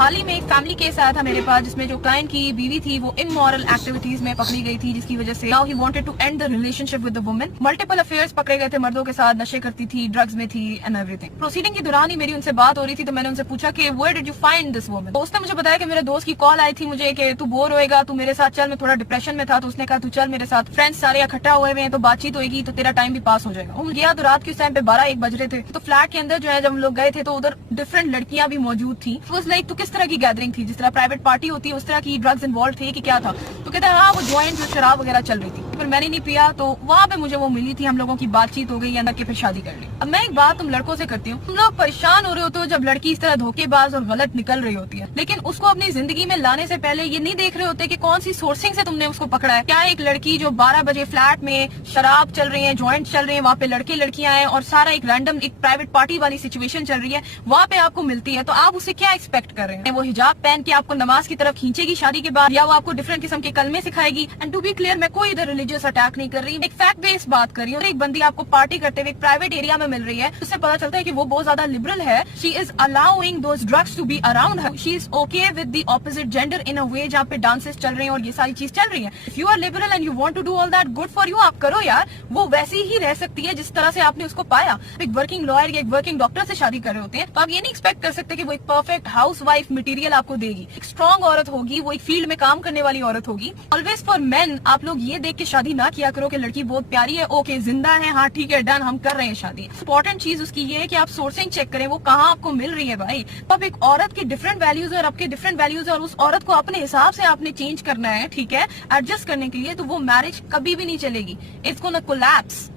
हाल ही में एक family case आया था मेरे पास, जिसमें जो क्लाइंट की बीवी थी वो इमोरल एक्टिविटीज में पकड़ी गई थी, जिसकी वजह से now he wanted to end the relationship with the woman. Multiple affairs पकड़े गए थे, मर्दों के साथ नशे करती थी, ड्रग्स में थी एंड एवरीथिंग। प्रोसीडिंग के दौरान ही मेरी उनसे बात हो रही थी, तो मैंने उनसे पूछा कि where did you find this woman. तो उसने मुझे बताया कि मेरे दोस्त की कॉल आई थी मुझे कि तू बोर होएगा, तू मेरे साथ चल, मैं थोड़ा डिप्रेशन में था, तो उसने कहा तू चल मेरे साथ, फ्रेंड्स सारे इकट्ठा हुए हैं तो बातचीत होगी तो तेरा टाइम भी पास हो जाएगा। हम गया तो रात के टाइम पे 12-1 बज रहे थे। तो फ्लैट के अंदर जो है जब हम लोग गए थे तो उधर डिफरेंट लड़कियां भी मौजूद थी। लाइक तो किस तरह की गैदरिंग थी, जिस तरह प्राइवेट पार्टी होती है उस तरह की ड्रग्स इन्वॉल्व थे कि क्या था। तो कहते हैं हाँ वो ज्वाइंट शराब वगैरह चल रही थी, फिर मैंने नहीं पिया, तो वहाँ पे मुझे वो मिली थी, हम लोगों की बातचीत हो गई, अंदर के फिर शादी कर ली। अब मैं एक बात तुम लड़कों से करती हूँ, तुम लोग परेशान हो रहे होते हो जब लड़की इस तरह धोखेबाज और गलत निकल रही होती है, लेकिन उसको अपनी जिंदगी में लाने से पहले ये नहीं देख रहे होते कि कौन सी सोर्सिंग से तुमने उसको पकड़ा है। क्या एक लड़की जो 12 बजे फ्लैट में शराब चल रही है, ज्वाइंट चल रही है, वहाँ पे लड़के लड़कियां हैं और सारा एक रैंडम एक प्राइवेट पार्टी वाली सिचुएशन चल रही है, वहाँ पे आपको मिलती है, तो आप उसे क्या एक्सपेक्ट कर रहे हैं? वो हिजाब पहन के आपको नमाज की तरफ खींचेगी शादी के बाद, या वो आपको डिफरेंट किस्म के कलमे सिखाएगी? एंड टू बी क्लियर, मैं कोई इधर रिलीजियस अटैक नहीं कर रही, एक फैक्ट बेस्ड बात कर रही हूँ। एक बंदी आपको पार्टी करते हुए प्राइवेट एरिया में मिल रही है, उससे पता चलता है कि वो बहुत ज्यादा लिबरल है। She is allowing those drugs to be around her, she is okay with the opposite gender in a way जहाँ पे डांसेस चल रहे हैं और ये सारी चीज चल रही है। If you are liberal and you want to do all that, good for you, आप करो यार। वो वैसी ही रह सकती है जिस तरह से आपने उसको पाया। एक वर्किंग लॉयर या एक वर्किंग डॉक्टर से शादी कर रहे होते हैं, तो आप ये नहीं एक्सपेक्ट कर सकते कि वो एक परफेक्ट हाउस वाइफ मटीरियल आपको देगी। एक स्ट्रॉन्ग औरत होगी, वो एक फील्ड में काम करने वाली औरत होगी। ऑलवेज फॉर मेन, आप लोग ये देख के शादी ना किया करो कि लड़की बहुत प्यारी है, ओके जिंदा है, हाँ ठीक है डन, हम कर रहे हैं शादी। इंपॉर्टेंट चीज उसकी ये है कि आप सोर्सिंग चेक करें, वो कहाँ आपको मिल रही है भाई। तो अब एक औरत की डिफरेंट वैल्यूज और आपके डिफरेंट वैल्यूज, और उस औरत को अपने हिसाब से आपने चेंज करना है, ठीक है, एडजस्ट करने के लिए, तो वो मैरिज कभी भी नहीं चलेगी। It's gonna collapse.